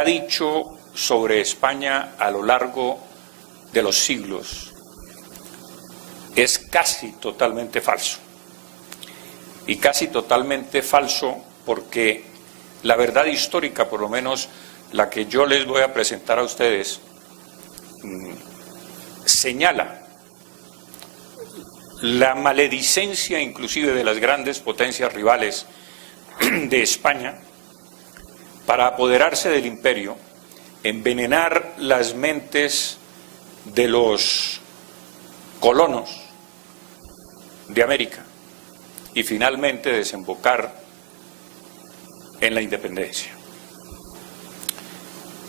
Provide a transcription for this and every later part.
ha dicho sobre España a lo largo de los siglos es casi totalmente falso. Y casi totalmente falso porque la verdad histórica, por lo menos la que yo les voy a presentar a ustedes, señala la maledicencia inclusive de las grandes potencias rivales de España para apoderarse del imperio, envenenar las mentes de los colonos de América y finalmente desembocar en la independencia.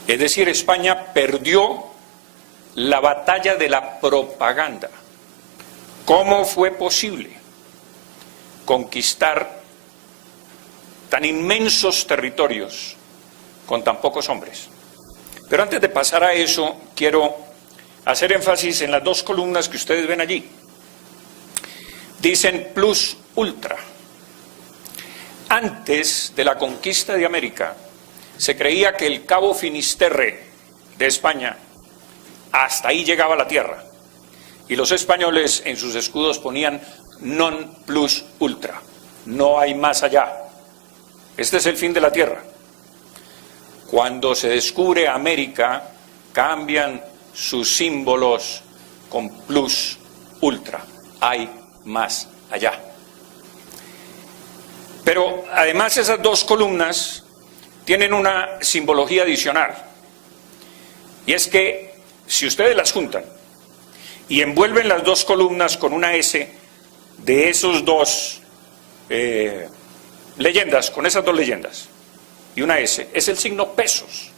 Es decir, España perdió la batalla de la propaganda. ¿Cómo fue posible conquistar tan inmensos territorios con tan pocos hombres? Pero antes de pasar a eso, quiero hacer énfasis en las dos columnas que ustedes ven allí. Dicen plus ultra. Antes de la conquista de América, se creía que el Cabo Finisterre de España, hasta ahí llegaba la tierra. Y los españoles en sus escudos ponían non plus ultra, no hay más allá. Este es el fin de la tierra. Cuando se descubre América, cambian sus símbolos con plus ultra, hay más allá. Pero además esas dos columnas tienen una simbología adicional. Y es que si ustedes las juntan y envuelven las dos columnas con una S de esos dos leyendas, con esas dos leyendas y una S, es el signo pesos.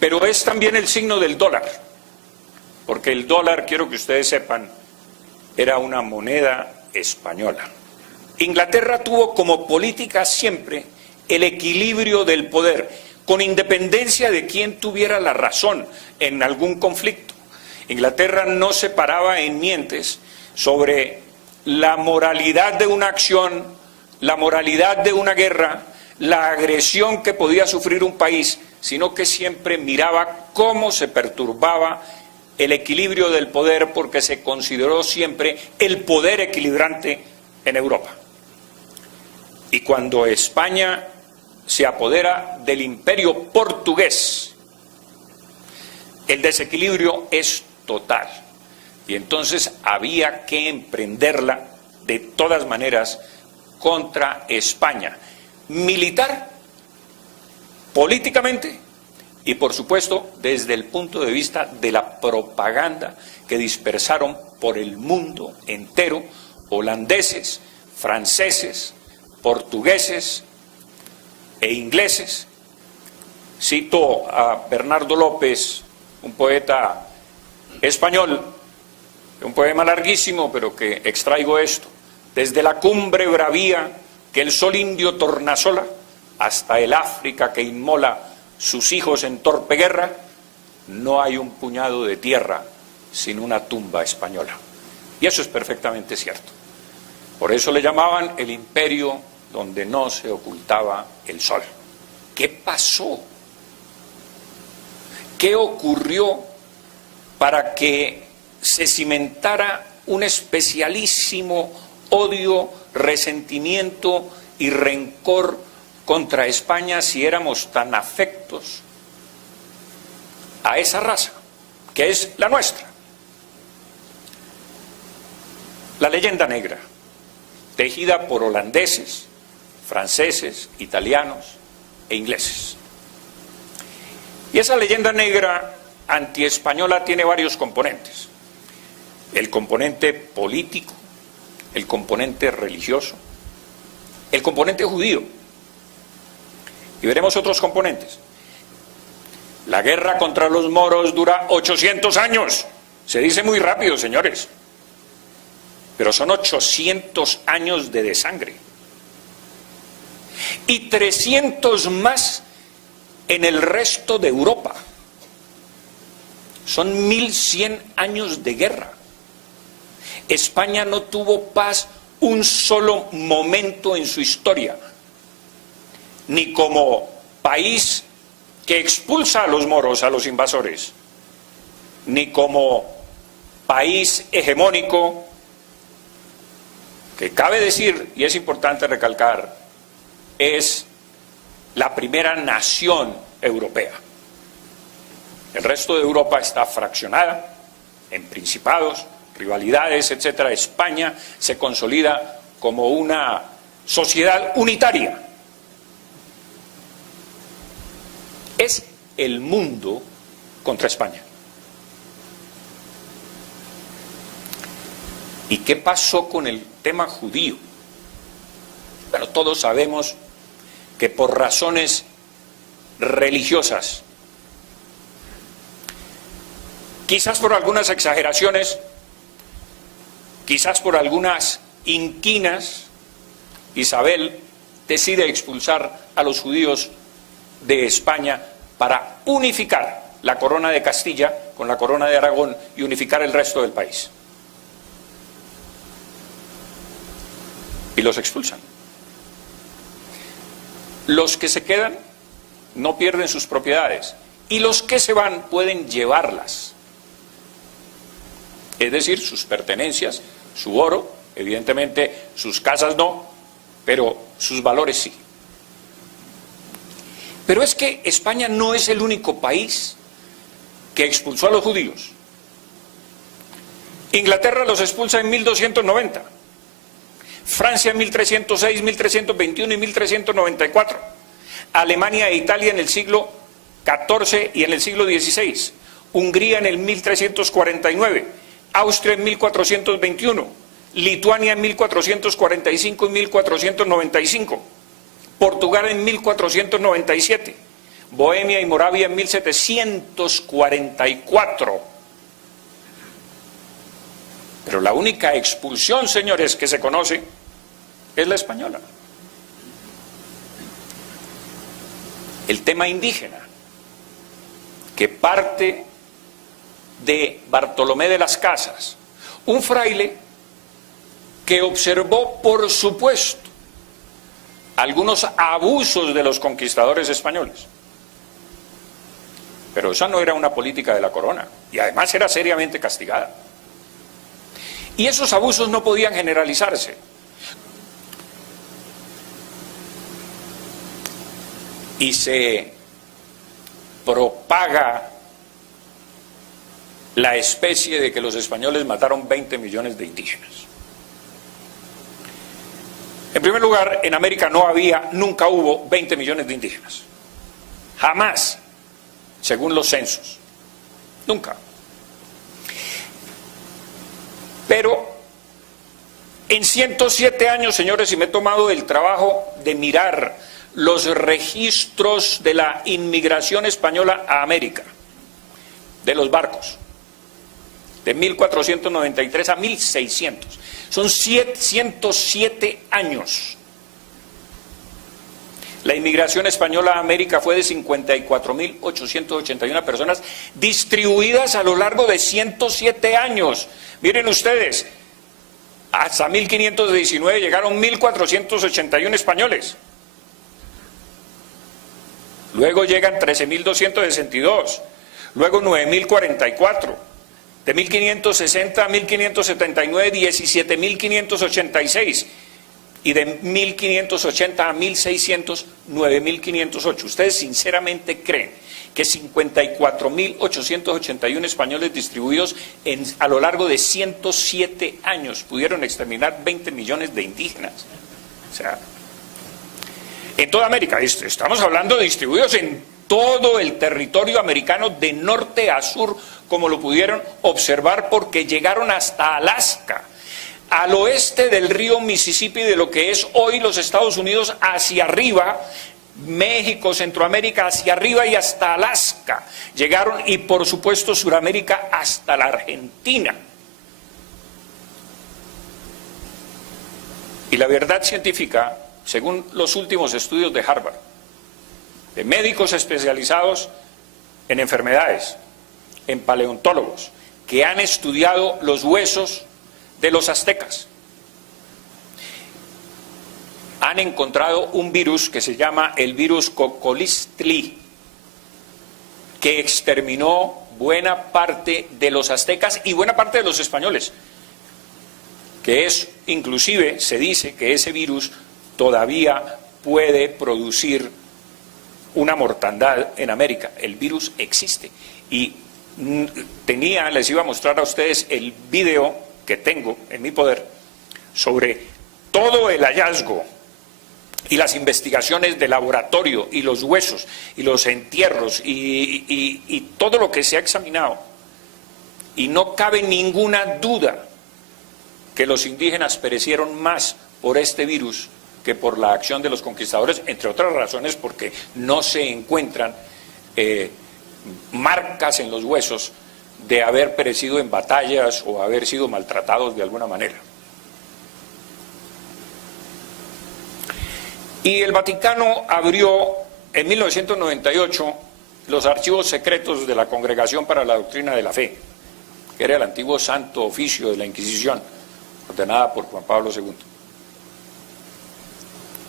Pero es también el signo del dólar, porque el dólar, quiero que ustedes sepan, era una moneda española. Inglaterra tuvo como política siempre el equilibrio del poder, con independencia de quién tuviera la razón en algún conflicto. Inglaterra no se paraba en mientes sobre la moralidad de una acción, la moralidad de una guerra, la agresión que podía sufrir un país, sino que siempre miraba cómo se perturbaba el equilibrio del poder, porque se consideró siempre el poder equilibrante en Europa. Y cuando España se apodera del imperio portugués, el desequilibrio es total. Y entonces había que emprenderla de todas maneras contra España, militar, políticamente y por supuesto desde el punto de vista de la propaganda que dispersaron por el mundo entero holandeses, franceses, portugueses e ingleses. Cito a Bernardo López, un poeta español, un poema larguísimo, pero que extraigo esto: desde la cumbre bravía que el sol indio tornasola, hasta el África que inmola sus hijos en torpe guerra, no hay un puñado de tierra sin una tumba española. Y eso es perfectamente cierto. Por eso le llamaban el imperio donde no se ocultaba el sol. ¿Qué pasó? ¿Qué ocurrió para que se cimentara un especialísimo odio, resentimiento y rencor contra España si éramos tan afectos a esa raza, que es la nuestra? La leyenda negra, tejida por holandeses, franceses, italianos e ingleses. Y esa leyenda negra antiespañola tiene varios componentes: el componente político, el componente religioso, el componente judío, y veremos otros componentes. La guerra contra los moros dura 800 años, se dice muy rápido, señores, pero son 800 años de desangre, y 300 más en el resto de Europa. Son 1100 años de guerra. España no tuvo paz un solo momento en su historia, ni como país que expulsa a los moros, a los invasores, ni como país hegemónico, que cabe decir, y es importante recalcar, es la primera nación europea. El resto de Europa está fraccionada en principados, rivalidades, etcétera. España se consolida como una sociedad unitaria. Es el mundo contra España. ¿Y qué pasó con el tema judío? Bueno, todos sabemos que por razones religiosas, quizás por algunas exageraciones, quizás por algunas inquinas, Isabel decide expulsar a los judíos de España para unificar la corona de Castilla con la corona de Aragón y unificar el resto del país. Y los expulsan. Los que se quedan no pierden sus propiedades y los que se van pueden llevarlas. Es decir, sus pertenencias, su oro, evidentemente sus casas no, pero sus valores sí. Pero es que España no es el único país que expulsó a los judíos. Inglaterra los expulsa en 1290, Francia en 1306, 1321 y 1394, Alemania e Italia en el siglo XIV y en el siglo XVI, Hungría en el 1349, Austria en 1421, Lituania en 1445 y 1495, Portugal en 1497, Bohemia y Moravia en 1744. Pero la única expulsión, señores, que se conoce es la española. El tema indígena, que parte de Bartolomé de las Casas, un fraile que observó, por supuesto, algunos abusos de los conquistadores españoles. Pero esa no era una política de la corona, y además era seriamente castigada. Y esos abusos no podían generalizarse. Y se propaga la especie de que los españoles mataron 20 millones de indígenas. En primer lugar, en América nunca hubo 20 millones de indígenas. Jamás, según los censos. Nunca. Pero en 107 años, señores, y me he tomado el trabajo de mirar los registros de la inmigración española a América, de los barcos, de 1493 a 1600. Son 107 años. La inmigración española a América fue de 54.881 personas distribuidas a lo largo de 107 años. Miren ustedes, hasta 1519 llegaron 1.481 españoles. Luego llegan 13.262, luego 9.044, de 1.560 a 1.579, 17.586, y de 1.580 a 1.600, 9.508. ¿Ustedes sinceramente creen que 54.881 españoles distribuidos a lo largo de 107 años pudieron exterminar 20 millones de indígenas? O sea, en toda América, estamos hablando de distribuidos en todo el territorio americano de norte a sur, como lo pudieron observar, porque llegaron hasta Alaska, al oeste del río Mississippi, de lo que es hoy los Estados Unidos, hacia arriba, México, Centroamérica, hacia arriba y hasta Alaska. Llegaron, y por supuesto Suramérica, hasta la Argentina. Y la verdad científica, según los últimos estudios de Harvard, de médicos especializados en enfermedades, en paleontólogos, que han estudiado los huesos de los aztecas, han encontrado un virus que se llama el virus Cocolistli, que exterminó buena parte de los aztecas y buena parte de los españoles, que es, inclusive se dice que ese virus todavía puede producir una mortandad en América. El virus existe y les iba a mostrar a ustedes el video que tengo en mi poder sobre todo el hallazgo y las investigaciones de laboratorio y los huesos y los entierros y todo lo que se ha examinado, y no cabe ninguna duda que los indígenas perecieron más por este virus que por la acción de los conquistadores, entre otras razones porque no se encuentran marcas en los huesos de haber perecido en batallas o haber sido maltratados de alguna manera. Y el Vaticano abrió en 1998 los archivos secretos de la Congregación para la Doctrina de la Fe, que era el antiguo Santo Oficio de la Inquisición, ordenada por Juan Pablo II.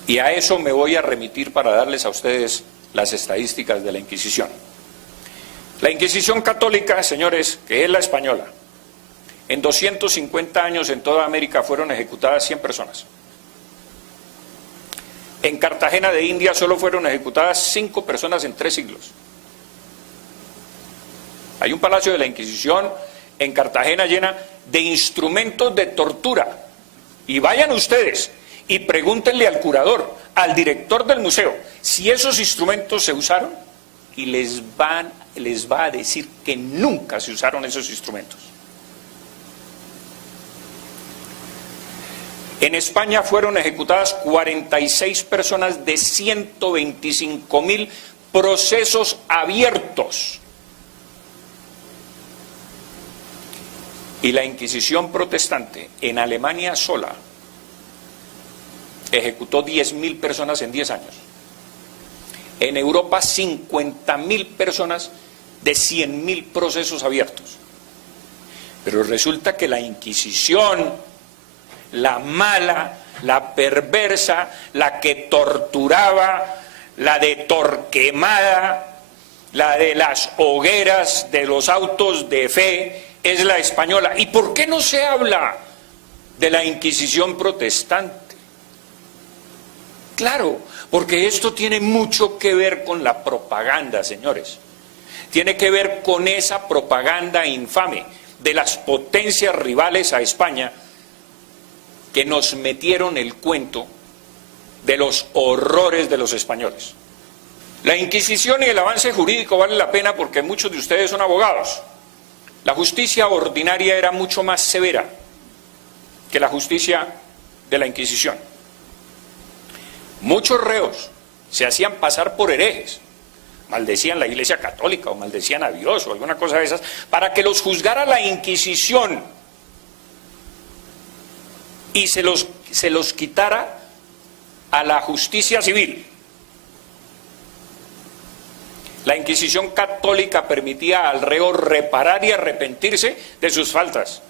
Y a eso me voy a remitir para darles a ustedes las estadísticas de la Inquisición. La Inquisición católica, señores, que es la española, en 250 años en toda América fueron ejecutadas 100 personas. En Cartagena de India solo fueron ejecutadas 5 personas en 3 siglos. Hay un palacio de la Inquisición en Cartagena llena de instrumentos de tortura. Y vayan ustedes y pregúntenle al curador, al director del museo, si esos instrumentos se usaron, y les va a decir que nunca se usaron esos instrumentos. En España fueron ejecutadas 46 personas de 125.000 procesos abiertos. Y la Inquisición protestante en Alemania sola ejecutó 10.000 personas en 10 años. En Europa 50.000 personas de 100.000 procesos abiertos. Pero resulta que la Inquisición, la mala, la perversa, la que torturaba, la de Torquemada, la de las hogueras, de los autos de fe, es la española. ¿Y por qué no se habla de la Inquisición protestante? Claro, porque esto tiene mucho que ver con la propaganda, señores. Tiene que ver con esa propaganda infame de las potencias rivales a España que nos metieron el cuento de los horrores de los españoles. La Inquisición y el avance jurídico vale la pena porque muchos de ustedes son abogados. La justicia ordinaria era mucho más severa que la justicia de la Inquisición. Muchos reos se hacían pasar por herejes, maldecían la Iglesia Católica o maldecían a Dios o alguna cosa de esas, para que los juzgara la Inquisición y se los quitara a la justicia civil. La Inquisición católica permitía al reo reparar y arrepentirse de sus faltas.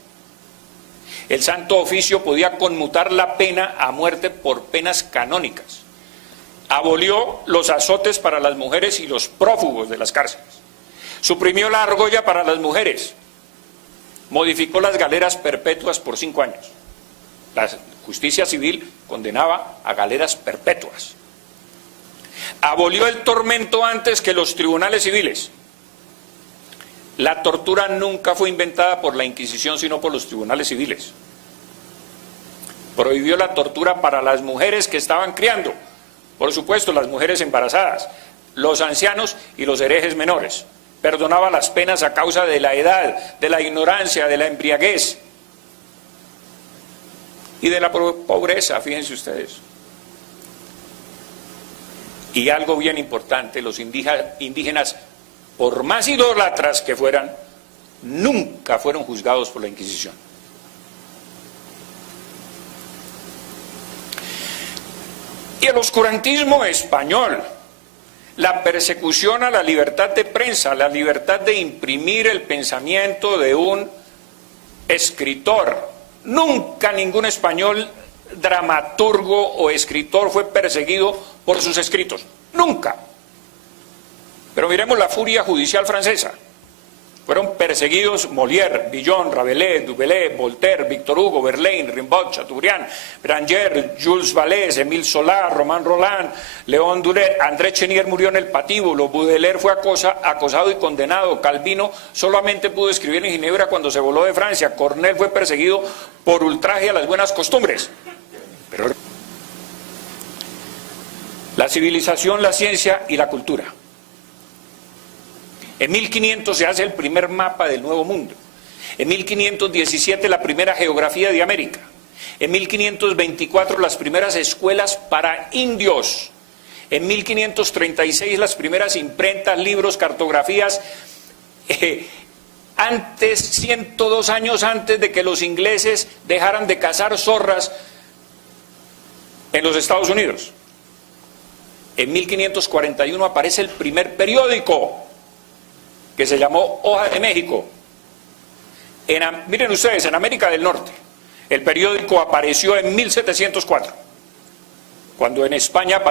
El Santo Oficio podía conmutar la pena a muerte por penas canónicas. Abolió los azotes para las mujeres y los prófugos de las cárceles. Suprimió la argolla para las mujeres. Modificó las galeras perpetuas por 5 años. La justicia civil condenaba a galeras perpetuas. Abolió el tormento antes que los tribunales civiles. La tortura nunca fue inventada por la Inquisición, sino por los tribunales civiles. Prohibió la tortura para las mujeres que estaban criando, por supuesto, las mujeres embarazadas, los ancianos y los herejes menores. Perdonaba las penas a causa de la edad, de la ignorancia, de la embriaguez y de la pobreza, fíjense ustedes. Y algo bien importante, los indígenas, por más idólatras que fueran, nunca fueron juzgados por la Inquisición. Y el oscurantismo español, la persecución a la libertad de prensa, la libertad de imprimir el pensamiento de un escritor. Nunca ningún español dramaturgo o escritor fue perseguido por sus escritos. Nunca. Pero miremos la furia judicial francesa. Fueron perseguidos Molière, Villon, Rabelais, Dubélé, Voltaire, Victor Hugo, Verlaine, Rimbaud, Chateaubriand, Branger, Jules Vallée, Émile Zola, Romain Rolland, Léon Duret, André Chenier murió en el patíbulo, Baudelaire fue acosado y condenado, Calvino solamente pudo escribir en Ginebra cuando se voló de Francia, Corneille fue perseguido por ultraje a las buenas costumbres. Pero la civilización, la ciencia y la cultura. En 1500 se hace el primer mapa del Nuevo Mundo. En 1517 la primera geografía de América. En 1524 las primeras escuelas para indios. En 1536 las primeras imprentas, libros, cartografías. 102 años antes de que los ingleses dejaran de cazar zorras en los Estados Unidos. En 1541 aparece el primer periódico, que se llamó Hoja de México. Miren ustedes, en América del Norte, el periódico apareció en 1704, cuando en España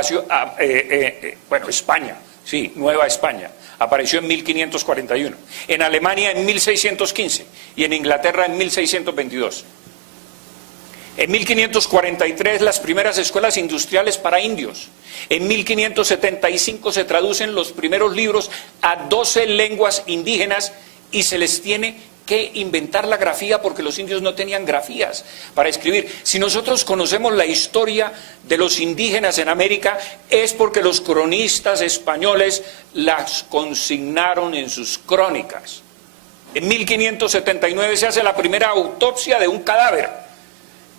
Nueva España, apareció en 1541, en Alemania en 1615 y en Inglaterra en 1622. En 1543 las primeras escuelas industriales para indios. En 1575 se traducen los primeros libros a 12 lenguas indígenas y se les tiene que inventar la grafía porque los indios no tenían grafías para escribir. Si nosotros conocemos la historia de los indígenas en América es porque los cronistas españoles las consignaron en sus crónicas. En 1579 se hace la primera autopsia de un cadáver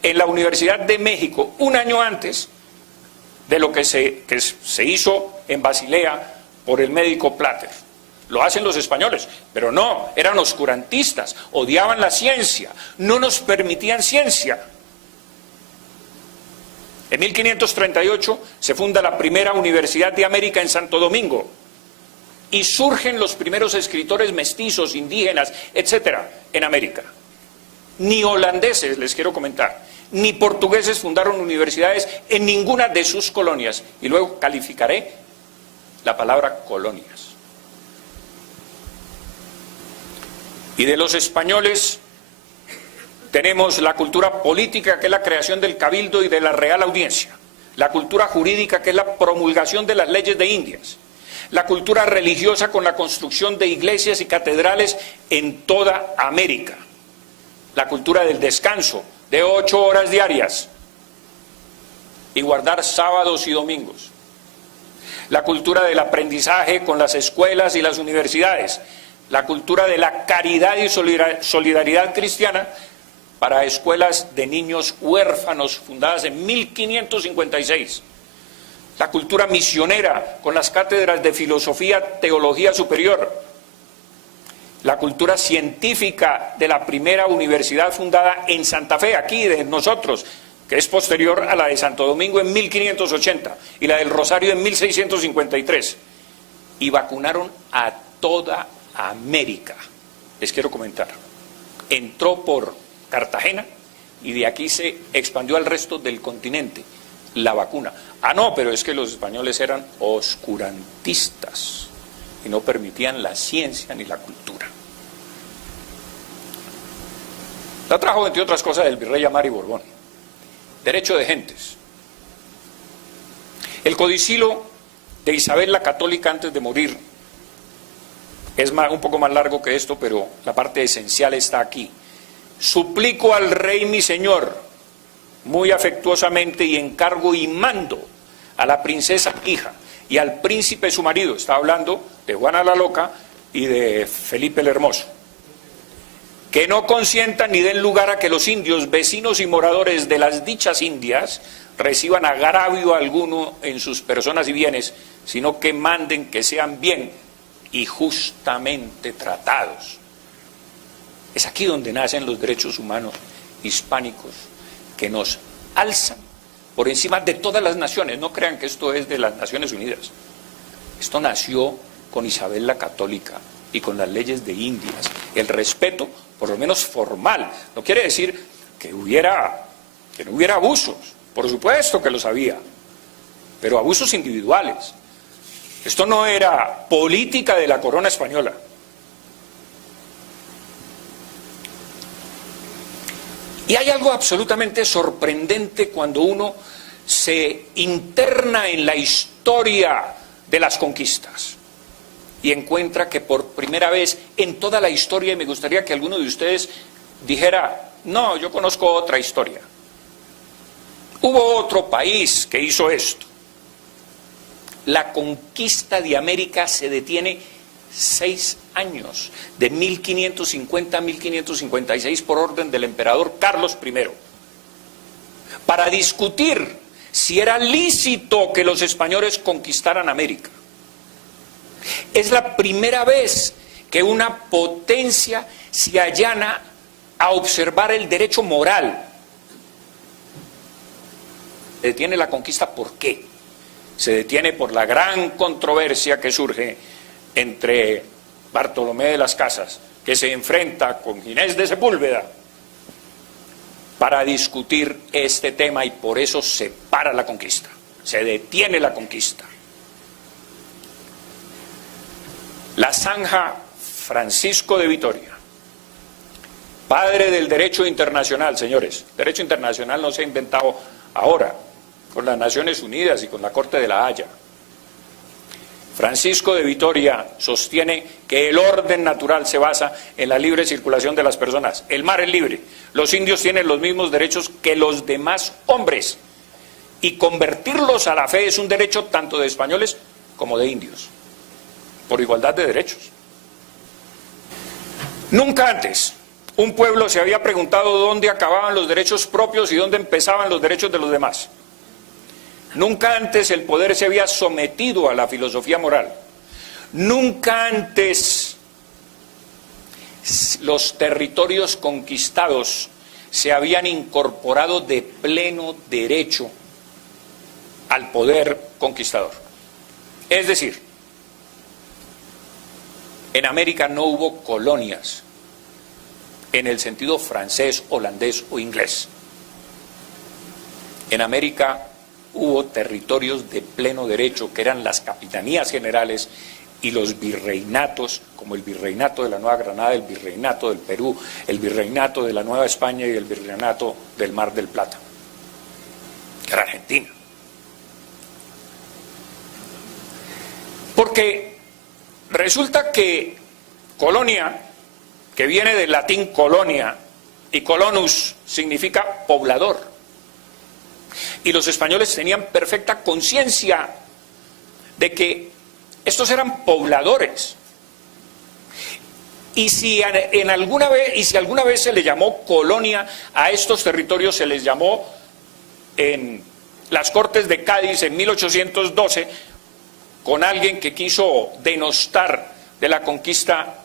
en la Universidad de México, un año antes de lo que se hizo en Basilea por el médico Plater. Lo hacen los españoles, pero no, eran oscurantistas, odiaban la ciencia, no nos permitían ciencia. En 1538 se funda la primera Universidad de América en Santo Domingo y surgen los primeros escritores mestizos, indígenas, etcétera, en América. Ni holandeses, les quiero comentar, ni portugueses fundaron universidades en ninguna de sus colonias. Y luego calificaré la palabra colonias. Y de los españoles tenemos la cultura política, que es la creación del cabildo y de la Real Audiencia. La cultura jurídica, que es la promulgación de las leyes de Indias. La cultura religiosa, con la construcción de iglesias y catedrales en toda América. La cultura del descanso, de 8 horas diarias y guardar sábados y domingos. La cultura del aprendizaje con las escuelas y las universidades. La cultura de la caridad y solidaridad cristiana para escuelas de niños huérfanos fundadas en 1556. La cultura misionera con las cátedras de filosofía, teología superior. La cultura científica de la primera universidad fundada en Santa Fe, aquí de nosotros, que es posterior a la de Santo Domingo en 1580 y la del Rosario en 1653. Y vacunaron a toda América. Les quiero comentar. Entró por Cartagena y de aquí se expandió al resto del continente la vacuna. Ah, no, pero es que los españoles eran oscurantistas y no permitían la ciencia ni la cultura. La trajo, entre otras cosas, del virrey Amari Borbón. Derecho de gentes. El codicilo de Isabel la Católica antes de morir es un poco más largo que esto, pero la parte esencial está aquí. Suplico al rey mi señor, muy afectuosamente, y encargo y mando a la princesa hija y al príncipe su marido, está hablando de Juana la Loca y de Felipe el Hermoso, que no consientan ni den lugar a que los indios, vecinos y moradores de las dichas Indias, reciban agravio alguno en sus personas y bienes, sino que manden que sean bien y justamente tratados. Es aquí donde nacen los derechos humanos hispánicos, que nos alzan por encima de todas las naciones. No crean que esto es de las Naciones Unidas. Esto nació con Isabel la Católica y con las leyes de Indias. El respeto, por lo menos formal, no quiere decir que no hubiera abusos. Por supuesto que los había, pero abusos individuales. Esto no era política de la corona española. Y hay algo absolutamente sorprendente cuando uno se interna en la historia de las conquistas y encuentra que por primera vez en toda la historia, y me gustaría que alguno de ustedes dijera, no, yo conozco otra historia. Hubo otro país que hizo esto. La conquista de América se detiene 6 años, de 1550 a 1556, por orden del emperador Carlos I, para discutir si era lícito que los españoles conquistaran América. Es la primera vez que una potencia se allana a observar el derecho moral. Se detiene la conquista, ¿por qué? Se detiene por la gran controversia que surge entre Bartolomé de las Casas, que se enfrenta con Ginés de Sepúlveda para discutir este tema, y por eso se para la conquista, se detiene la conquista. La zanja Francisco de Vitoria, padre del derecho internacional, señores. Derecho internacional no se ha inventado ahora, con las Naciones Unidas y con la Corte de la Haya. Francisco de Vitoria sostiene que el orden natural se basa en la libre circulación de las personas. El mar es libre. Los indios tienen los mismos derechos que los demás hombres. Y convertirlos a la fe es un derecho tanto de españoles como de indios, por igualdad de derechos. Nunca antes un pueblo se había preguntado dónde acababan los derechos propios y dónde empezaban los derechos de los demás. Nunca antes el poder se había sometido a la filosofía moral. Nunca antes los territorios conquistados se habían incorporado de pleno derecho al poder conquistador. Es decir, en América no hubo colonias en el sentido francés, holandés o inglés. En América hubo territorios de pleno derecho, que eran las capitanías generales y los virreinatos, como el virreinato de la Nueva Granada, el virreinato del Perú, el virreinato de la Nueva España y el virreinato del Mar del Plata, que era Argentina. Porque resulta que colonia, que viene del latín colonia, y colonus significa poblador. Y los españoles tenían perfecta conciencia de que estos eran pobladores. Y si alguna vez se le llamó colonia a estos territorios, se les llamó en las Cortes de Cádiz en 1812, con alguien que quiso denostar de la conquista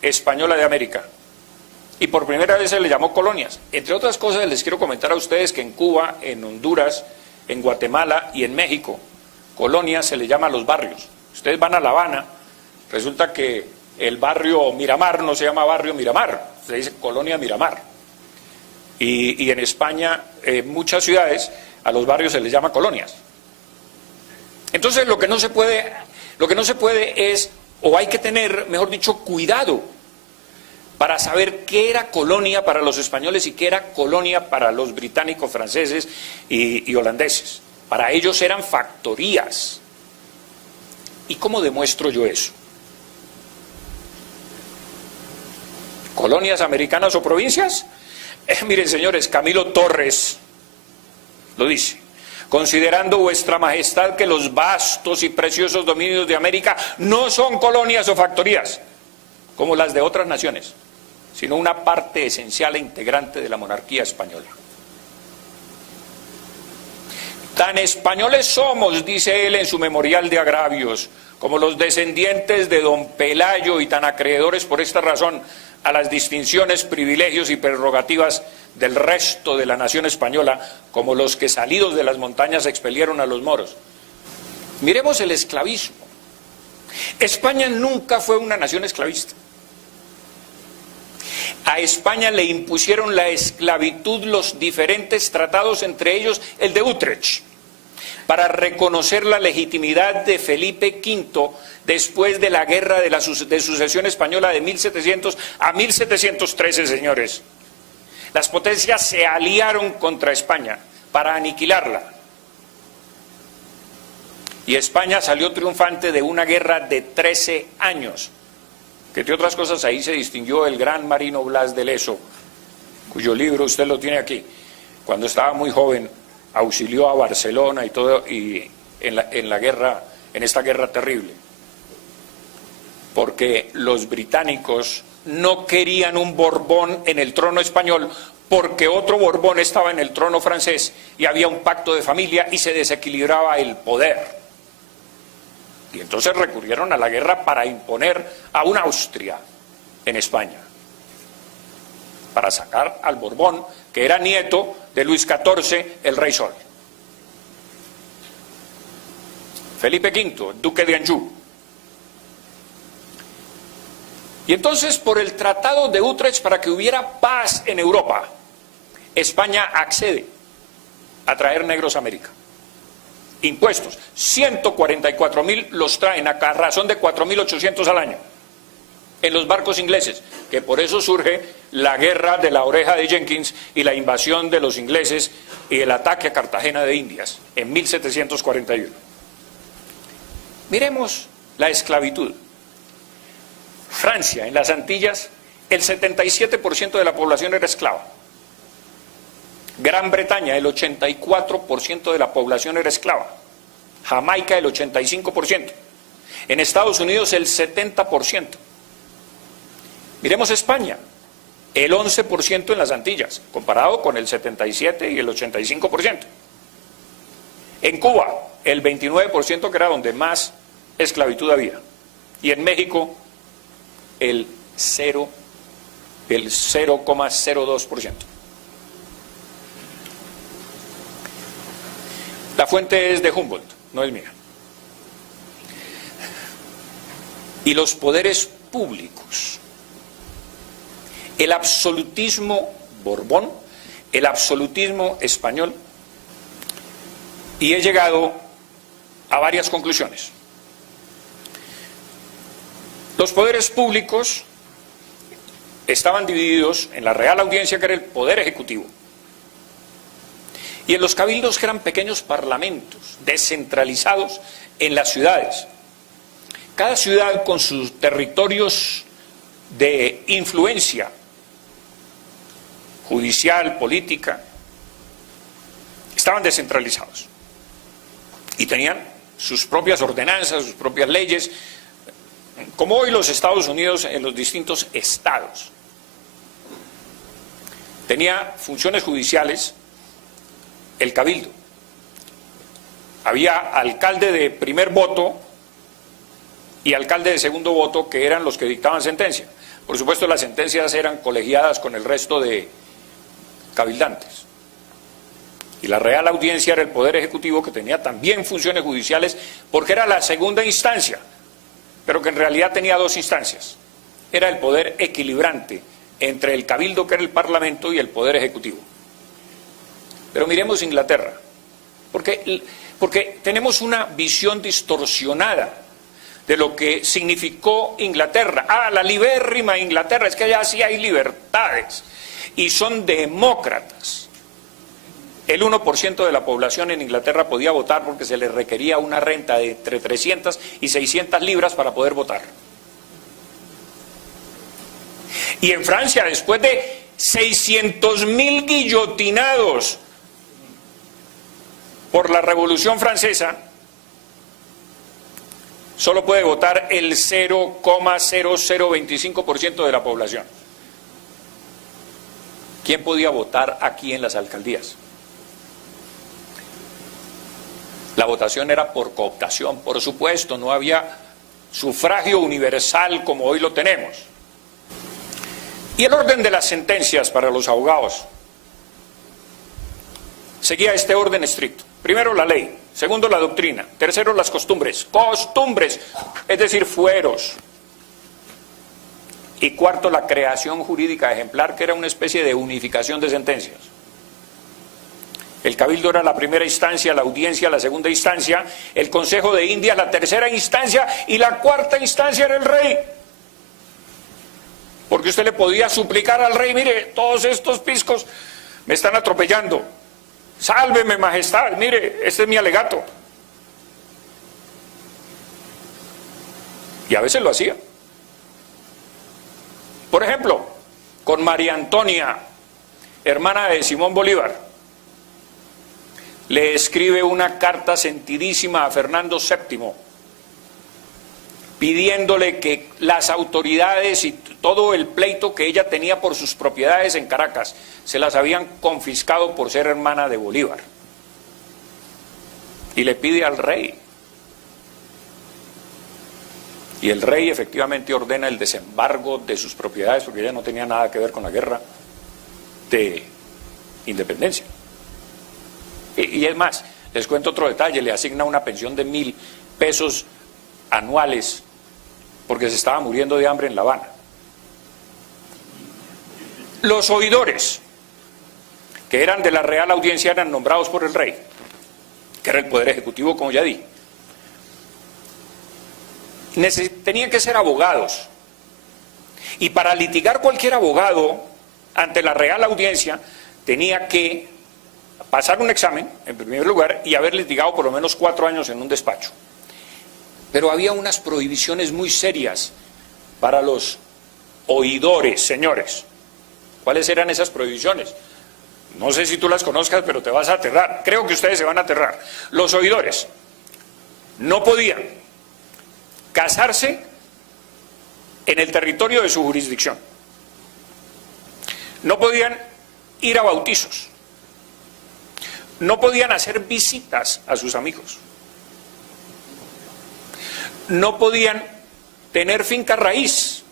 española de América. Y por primera vez se le llamó colonias. Entre otras cosas, les quiero comentar a ustedes que en Cuba, en Honduras, en Guatemala y en México, colonias se le llama a los barrios. Ustedes van a La Habana, resulta que el barrio Miramar no se llama barrio Miramar, se dice colonia Miramar. Y en España, en muchas ciudades, a los barrios se les llama colonias. Entonces lo que no se puede es, o hay que tener, mejor dicho, cuidado para saber qué era colonia para los españoles y qué era colonia para los británicos, franceses y holandeses. Para ellos eran factorías. ¿Y cómo demuestro yo eso? ¿Colonias americanas o provincias? Miren, señores, Camilo Torres lo dice. Considerando vuestra majestad que los vastos y preciosos dominios de América no son colonias o factorías, como las de otras naciones, sino una parte esencial e integrante de la monarquía española. Tan españoles somos, dice él en su memorial de agravios, como los descendientes de don Pelayo, y tan acreedores por esta razón a las distinciones, privilegios y prerrogativas del resto de la nación española, como los que salidos de las montañas expelieron a los moros. Miremos el esclavismo. España nunca fue una nación esclavista. A España le impusieron la esclavitud los diferentes tratados, entre ellos el de Utrecht. para reconocer la legitimidad de Felipe V después de la guerra de sucesión española de 1700 a 1713, señores. Las potencias se aliaron contra España para aniquilarla. Y España salió triunfante de una guerra de 13 años, que entre otras cosas ahí se distinguió el gran marino Blas de Lezo, cuyo libro usted lo tiene aquí. Cuando estaba muy joven auxilió a Barcelona y todo, y en esta guerra terrible, porque los británicos no querían un Borbón en el trono español, porque otro Borbón estaba en el trono francés y había un pacto de familia y se desequilibraba el poder. Y entonces recurrieron a la guerra para imponer a una Austria en España, para sacar al Borbón, que era nieto de Luis XIV, el Rey Sol. Felipe V, duque de Anjou. Y entonces, por el Tratado de Utrecht, para que hubiera paz en Europa, España accede a traer negros a América. Impuestos, 144.000 los traen a razón de 4.800 al año en los barcos ingleses, que por eso surge la guerra de la Oreja de Jenkins y la invasión de los ingleses y el ataque a Cartagena de Indias en 1741. Miremos la esclavitud. Francia, en las Antillas, el 77% de la población era esclava. Gran Bretaña, el 84% de la población era esclava. Jamaica, el 85%. En Estados Unidos, el 70%. Miremos España, el 11% en las Antillas, comparado con el 77% y el 85%. En Cuba, el 29%, que era donde más esclavitud había. Y en México, el 0,02%. La fuente es de Humboldt, no es mía. Y los poderes públicos, el absolutismo Borbón, el absolutismo español, y he llegado a varias conclusiones. Los poderes públicos estaban divididos en la Real Audiencia, que era el poder ejecutivo, y en los cabildos, que eran pequeños parlamentos descentralizados en las ciudades. Cada ciudad con sus territorios de influencia judicial, política, estaban descentralizados y tenían sus propias ordenanzas, sus propias leyes, como hoy los Estados Unidos en los distintos estados. Tenía funciones judiciales el cabildo. Había alcalde de primer voto y alcalde de segundo voto, que eran los que dictaban sentencia. Por supuesto, las sentencias eran colegiadas con el resto de cabildantes. Y la Real Audiencia era el poder ejecutivo, que tenía también funciones judiciales, porque era la segunda instancia, pero que en realidad tenía dos instancias. Era el poder equilibrante entre el cabildo, que era el parlamento, y el poder ejecutivo. Pero miremos Inglaterra, porque tenemos una visión distorsionada de lo que significó Inglaterra. Ah, la libérrima Inglaterra, es que allá sí hay libertades y son demócratas. El 1% de la población en Inglaterra podía votar porque se les requería una renta de entre 300 y 600 libras para poder votar. Y en Francia, después de 600.000 guillotinados por la Revolución Francesa, solo puede votar el 0,0025% de la población. ¿Quién podía votar aquí en las alcaldías? La votación era por cooptación, por supuesto, no había sufragio universal como hoy lo tenemos. Y el orden de las sentencias para los abogados seguía este orden estricto. Primero la ley, segundo la doctrina, tercero las costumbres, es decir, fueros. Y cuarto, la creación jurídica ejemplar, que era una especie de unificación de sentencias. El Cabildo era la primera instancia, la audiencia la segunda instancia, el Consejo de Indias la tercera instancia y la cuarta instancia era el rey. Porque usted le podía suplicar al rey, mire, todos estos piscos me están atropellando, sálveme majestad, mire, este es mi alegato. Y a veces lo hacía. Por ejemplo, con María Antonia, hermana de Simón Bolívar, le escribe una carta sentidísima a Fernando VII, pidiéndole que las autoridades y todo el pleito que ella tenía por sus propiedades en Caracas, se las habían confiscado por ser hermana de Bolívar. Y le pide al rey. Y el rey efectivamente ordena el desembargo de sus propiedades, porque ella no tenía nada que ver con la guerra de independencia. Y es más, les cuento otro detalle, le asigna una pensión de 1.000 pesos anuales porque se estaba muriendo de hambre en La Habana. Los oidores, que eran de la Real Audiencia, eran nombrados por el rey, que era el poder ejecutivo, como ya di. Tenían que ser abogados. Y para litigar cualquier abogado ante la Real Audiencia tenía que pasar un examen, en primer lugar, y haber litigado por lo menos 4 años en un despacho. Pero había unas prohibiciones muy serias para los oidores, señores. ¿Cuáles eran esas prohibiciones? No sé si tú las conozcas, pero te vas a aterrar. Creo que ustedes se van a aterrar. Los oidores no podían casarse en el territorio de su jurisdicción. No podían ir a bautizos. No podían hacer visitas a sus amigos. No podían tener finca raíz.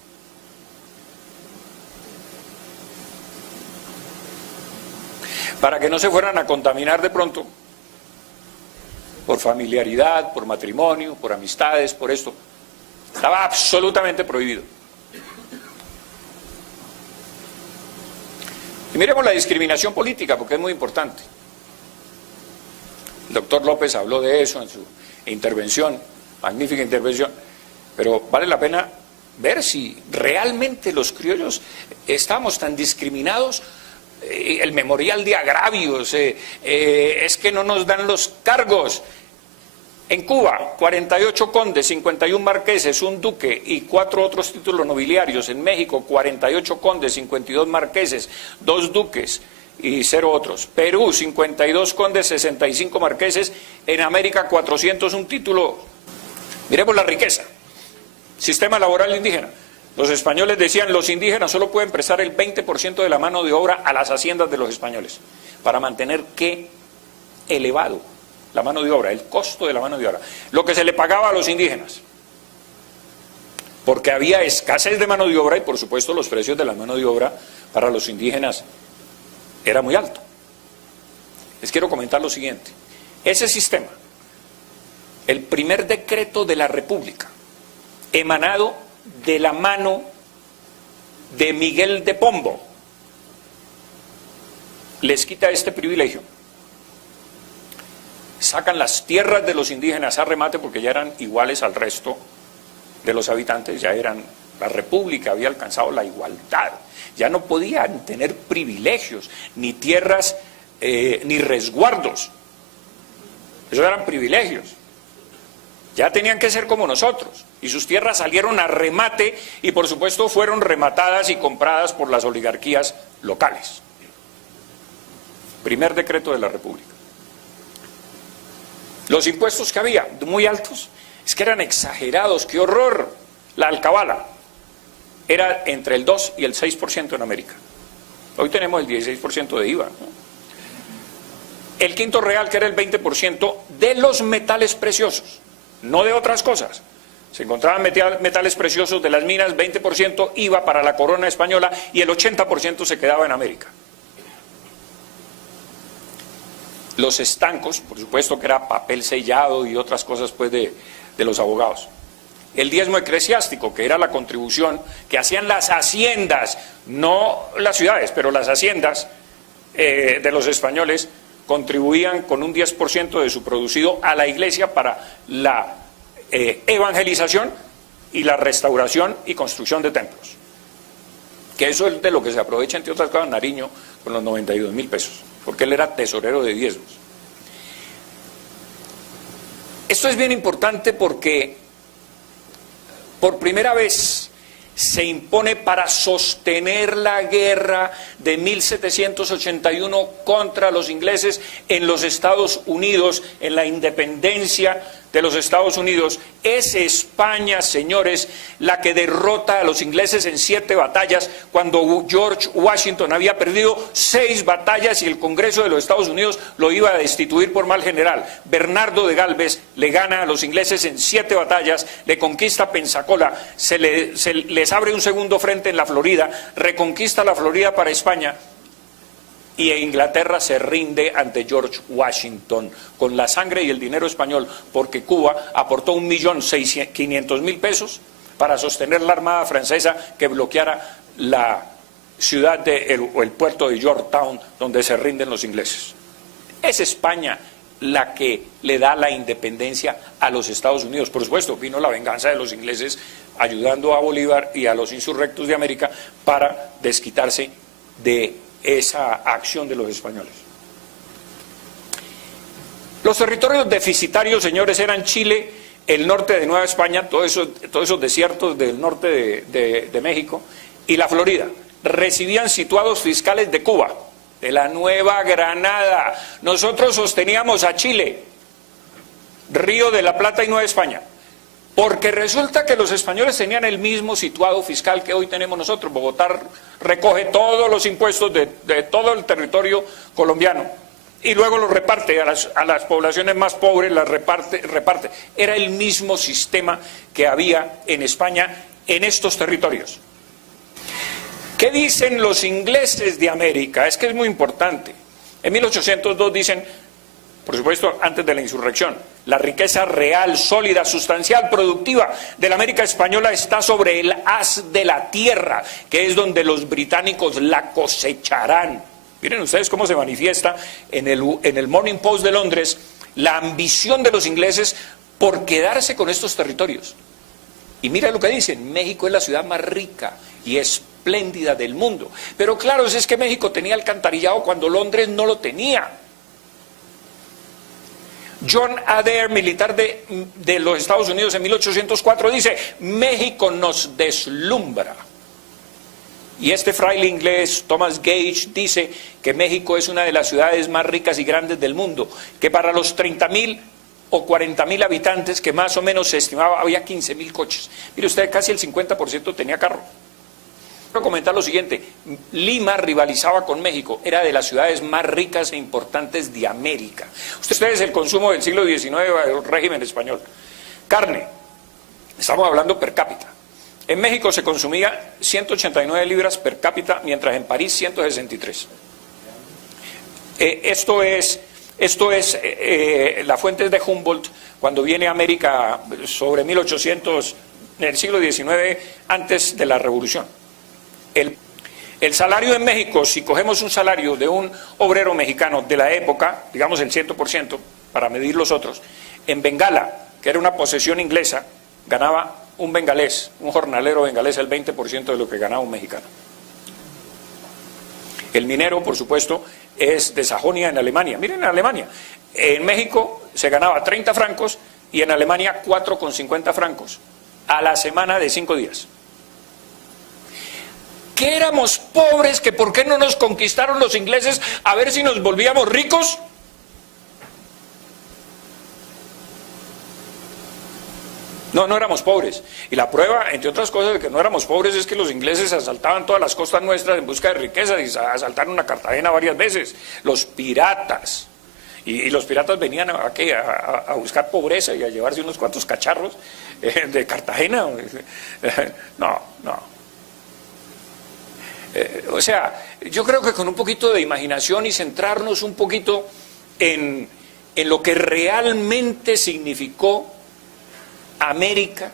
Para que no se fueran a contaminar de pronto por familiaridad, por matrimonio, por amistades, por esto. Estaba absolutamente prohibido. Y miremos la discriminación política, porque es muy importante. El doctor López habló de eso en su intervención, magnífica intervención, pero vale la pena ver si realmente los criollos estamos tan discriminados. El memorial de agravios, es que no nos dan los cargos. En Cuba, 48 condes, 51 marqueses, un duque y 4 otros títulos nobiliarios. En México, 48 condes, 52 marqueses, 2 duques y 0 otros. Perú, 52 condes, 65 marqueses. En América, 401 títulos. Miremos la riqueza. Sistema laboral indígena. Los españoles decían, los indígenas solo pueden prestar el 20% de la mano de obra a las haciendas de los españoles, para mantener ¿qué? Elevado la mano de obra, el costo de la mano de obra, lo que se le pagaba a los indígenas, porque había escasez de mano de obra y por supuesto los precios de la mano de obra para los indígenas era muy alto. Les quiero comentar lo siguiente, ese sistema, el primer decreto de la República, emanado de la mano de Miguel de Pombo, les quita este privilegio. Sacan las tierras de los indígenas a remate porque ya eran iguales al resto de los habitantes, ya eran, la República había alcanzado la igualdad, ya no podían tener privilegios, ni tierras, ni resguardos, esos eran privilegios, ya tenían que ser como nosotros, y sus tierras salieron a remate y por supuesto fueron rematadas y compradas por las oligarquías locales. Primer decreto de la República. Los impuestos que había, muy altos, es que eran exagerados, ¡qué horror! La alcabala era entre el 2 y el 6% en América. Hoy tenemos el 16% de IVA, ¿no? El quinto real, que era el 20% de los metales preciosos, no de otras cosas. Se encontraban metales preciosos de las minas, 20% IVA para la corona española y el 80% se quedaba en América. Los estancos, por supuesto que era papel sellado y otras cosas pues de los abogados. El diezmo eclesiástico, que era la contribución que hacían las haciendas, no las ciudades, pero las haciendas de los españoles contribuían con un 10% de su producido a la iglesia para la evangelización y la restauración y construcción de templos. Que eso es de lo que se aprovecha, entre otras cosas, Nariño con los 92.000 pesos, porque él era tesorero de diezmos. Esto es bien importante porque por primera vez se impone para sostener la guerra de 1781 contra los ingleses en los Estados Unidos, en la independencia de los Estados Unidos. Es España, señores, la que derrota a los ingleses en 7 batallas, cuando George Washington había perdido 6 batallas y el Congreso de los Estados Unidos lo iba a destituir por mal general. Bernardo de Galvez le gana a los ingleses en 7 batallas, le conquista Pensacola, les abre un segundo frente en la Florida, reconquista la Florida para España, y Inglaterra se rinde ante George Washington con la sangre y el dinero español, porque Cuba aportó 1.500.000 pesos para sostener la armada francesa que bloqueara la ciudad o el puerto de Yorktown, donde se rinden los ingleses. Es España la que le da la independencia a los Estados Unidos. Por supuesto, vino la venganza de los ingleses ayudando a Bolívar y a los insurrectos de América para desquitarse de esa acción de los españoles. Los territorios deficitarios, señores, eran Chile, el norte de Nueva España, todos esos desiertos del norte de México, y la Florida. Recibían situados fiscales de Cuba, de la Nueva Granada. Nosotros sosteníamos a Chile, Río de la Plata y Nueva España, porque resulta que los españoles tenían el mismo situado fiscal que hoy tenemos nosotros. Bogotá recoge todos los impuestos de todo el territorio colombiano y luego los reparte a las poblaciones más pobres, las reparte. Era el mismo sistema que había en España en estos territorios. ¿Qué dicen los ingleses de América? Es que es muy importante. En 1802 dicen, por supuesto, antes de la insurrección, la riqueza real, sólida, sustancial, productiva de la América española está sobre el haz de la tierra, que es donde los británicos la cosecharán. Miren ustedes cómo se manifiesta en el Morning Post de Londres la ambición de los ingleses por quedarse con estos territorios. Y mira lo que dicen: México es la ciudad más rica y espléndida del mundo. Pero claro, es que México tenía alcantarillado cuando Londres no lo tenía. John Adair, militar de los Estados Unidos en 1804, dice: México nos deslumbra. Y este fraile inglés, Thomas Gage, dice que México es una de las ciudades más ricas y grandes del mundo, que para los 30.000 o 40.000 habitantes, que más o menos se estimaba, había 15.000 coches. Mire usted, casi el 50% tenía carro. Quiero comentar lo siguiente: Lima rivalizaba con México, era de las ciudades más ricas e importantes de América. Ustedes, el consumo del siglo XIX del régimen español. Carne, estamos hablando per cápita. En México se consumía 189 libras per cápita, mientras en París 163. Esto es la fuente es de Humboldt, cuando viene a América sobre 1800, en el siglo XIX, antes de la Revolución. El salario en México, si cogemos un salario de un obrero mexicano de la época, digamos el 100%, para medir los otros, en Bengala, que era una posesión inglesa, ganaba un bengalés, un jornalero bengalés, el 20% de lo que ganaba un mexicano. El minero, por supuesto, es de Sajonia, en Alemania. Miren, en Alemania, en México se ganaba 30 francos y en Alemania 4,50 francos a la semana de 5 días. ¿Que éramos pobres? ¿Que por qué no nos conquistaron los ingleses a ver si nos volvíamos ricos? No, no éramos pobres. Y la prueba, entre otras cosas, de que no éramos pobres es que los ingleses asaltaban todas las costas nuestras en busca de riquezas y asaltaron a Cartagena varias veces. Los piratas. Y los piratas venían a buscar pobreza y a llevarse unos cuantos cacharros de Cartagena. No. O sea, yo creo que con un poquito de imaginación y centrarnos un poquito en lo que realmente significó América,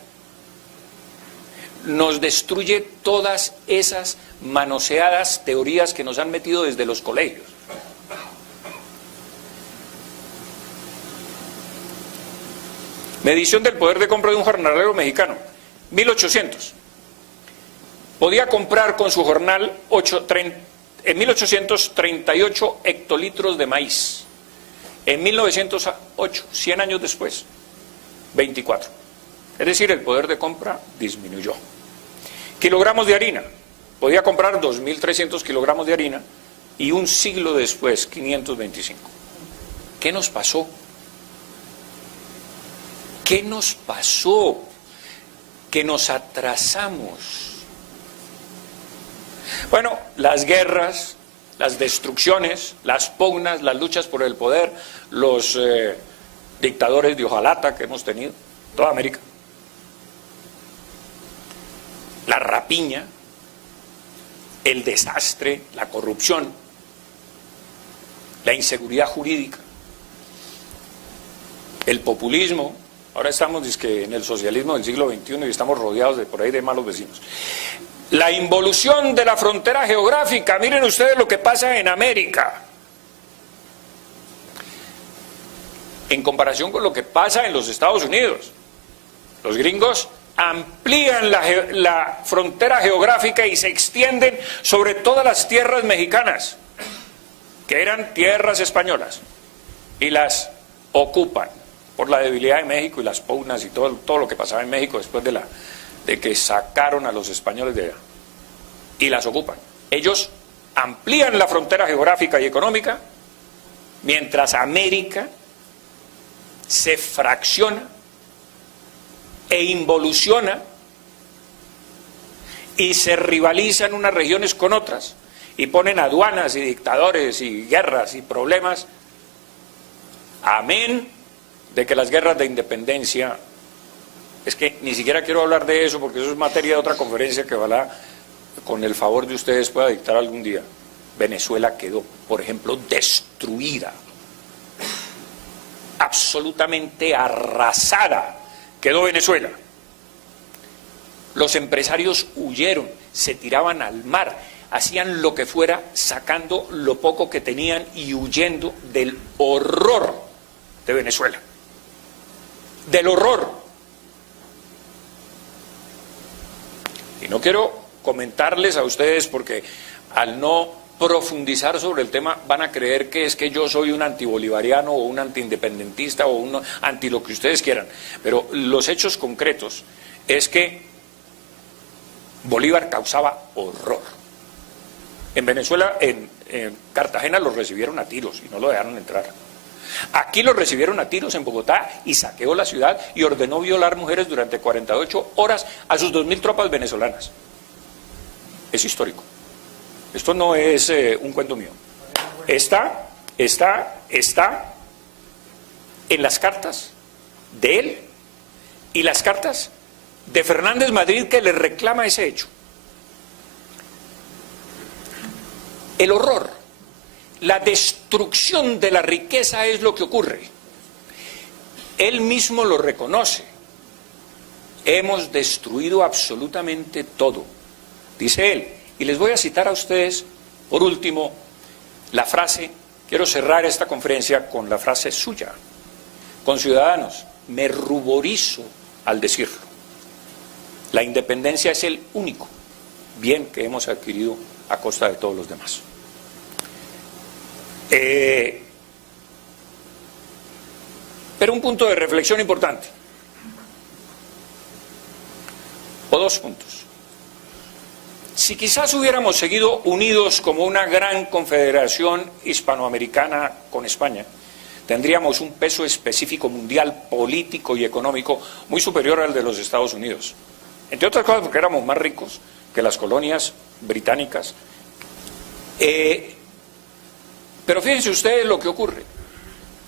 nos destruye todas esas manoseadas teorías que nos han metido desde los colegios. Medición del poder de compra de un jornalero mexicano, 1800. Podía comprar con su jornal en 1838 hectolitros de maíz. En 1908, 100 años después, 24. Es decir, el poder de compra disminuyó. Kilogramos de harina. Podía comprar 2.300 kilogramos de harina y un siglo después, 525. ¿Qué nos pasó? ¿Qué nos pasó? Que nos atrasamos. Bueno, las guerras, las destrucciones, las pugnas, las luchas por el poder, los dictadores de hojalata que hemos tenido, toda América. La rapiña, el desastre, la corrupción, la inseguridad jurídica, el populismo. Ahora estamos dizque, en el socialismo del siglo XXI y estamos rodeados de por ahí de malos vecinos. La involución de la frontera geográfica. Miren ustedes lo que pasa en América. En comparación con lo que pasa en los Estados Unidos. Los gringos amplían la frontera geográfica y se extienden sobre todas las tierras mexicanas, que eran tierras españolas, y las ocupan por la debilidad de México y las pugnas y todo lo que pasaba en México después de que sacaron a los españoles de allá, y las ocupan. Ellos amplían la frontera geográfica y económica, mientras América se fracciona e involuciona y se rivalizan unas regiones con otras y ponen aduanas y dictadores y guerras y problemas, amén de que las guerras de independencia, es que ni siquiera quiero hablar de eso porque eso es materia de otra conferencia que ojalá con el favor de ustedes pueda dictar algún día. Venezuela quedó, por ejemplo, destruida, absolutamente arrasada. Quedó Venezuela. Los empresarios huyeron, se tiraban al mar, hacían lo que fuera, sacando lo poco que tenían y huyendo del horror de Venezuela. Del horror. Y no quiero comentarles a ustedes porque al no profundizar sobre el tema van a creer que es que yo soy un antibolivariano o un antiindependentista o un anti lo que ustedes quieran, pero los hechos concretos es que Bolívar causaba horror. En Venezuela, en Cartagena los recibieron a tiros y no lo dejaron entrar. Aquí los recibieron a tiros en Bogotá y saqueó la ciudad y ordenó violar mujeres durante 48 horas a sus 2.000 tropas venezolanas. Es histórico. Esto no es un cuento mío. Está en las cartas de él y las cartas de Fernández Madrid que le reclama ese hecho. El horror, la destrucción de la riqueza es lo que ocurre. Él mismo lo reconoce. Hemos destruido absolutamente todo, dice él. Y les voy a citar a ustedes, por último, la frase, quiero cerrar esta conferencia con la frase suya. Conciudadanos, me ruborizo al decirlo. La independencia es el único bien que hemos adquirido a costa de todos los demás. Pero un punto de reflexión importante, o dos puntos. Si quizás hubiéramos seguido unidos como una gran confederación hispanoamericana con España, tendríamos un peso específico mundial, político y económico muy superior al de los Estados Unidos. Entre otras cosas porque éramos más ricos que las colonias británicas. Pero fíjense ustedes lo que ocurre.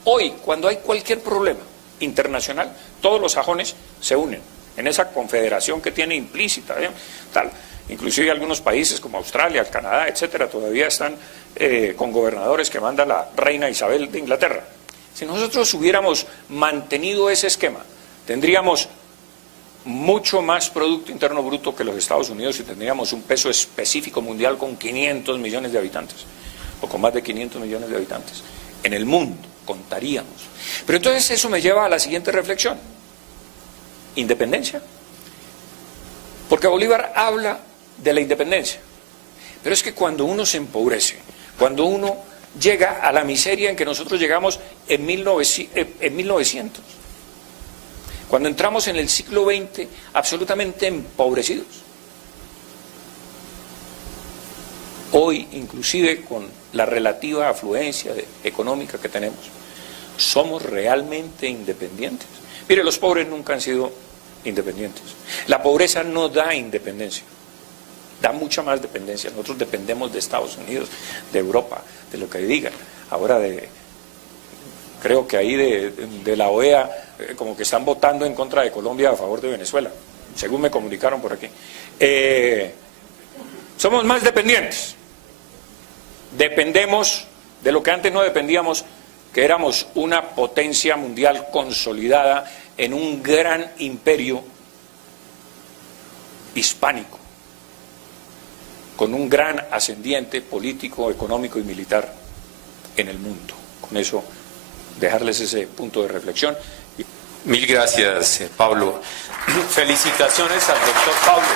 Hoy, cuando hay cualquier problema internacional, todos los sajones se unen en esa confederación que tiene implícita, tal. Inclusive algunos países como Australia, el Canadá, etcétera, todavía están con gobernadores que manda la reina Isabel de Inglaterra. Si nosotros hubiéramos mantenido ese esquema, tendríamos mucho más Producto Interno Bruto que los Estados Unidos y tendríamos un peso específico mundial con 500 millones de habitantes, o con más de 500 millones de habitantes. En el mundo contaríamos. Pero entonces eso me lleva a la siguiente reflexión. independencia. Porque Bolívar habla de la independencia. Pero es que cuando uno se empobrece, cuando uno llega a la miseria en que nosotros llegamos en 1900, cuando entramos en el siglo XX absolutamente empobrecidos, hoy inclusive con la relativa afluencia económica que tenemos, ¿somos realmente independientes? Mire, los pobres nunca han sido independientes. La pobreza no da independencia, da mucha más dependencia. Nosotros dependemos de Estados Unidos, de Europa, de lo que digan. Ahora creo que ahí de la OEA como que están votando en contra de Colombia a favor de Venezuela, según me comunicaron por aquí. Somos más dependientes. Dependemos de lo que antes no dependíamos, que éramos una potencia mundial consolidada en un gran imperio hispánico, con un gran ascendiente político, económico y militar en el mundo. Con eso, dejarles ese punto de reflexión. Mil gracias, Pablo. Felicitaciones al doctor Pablo.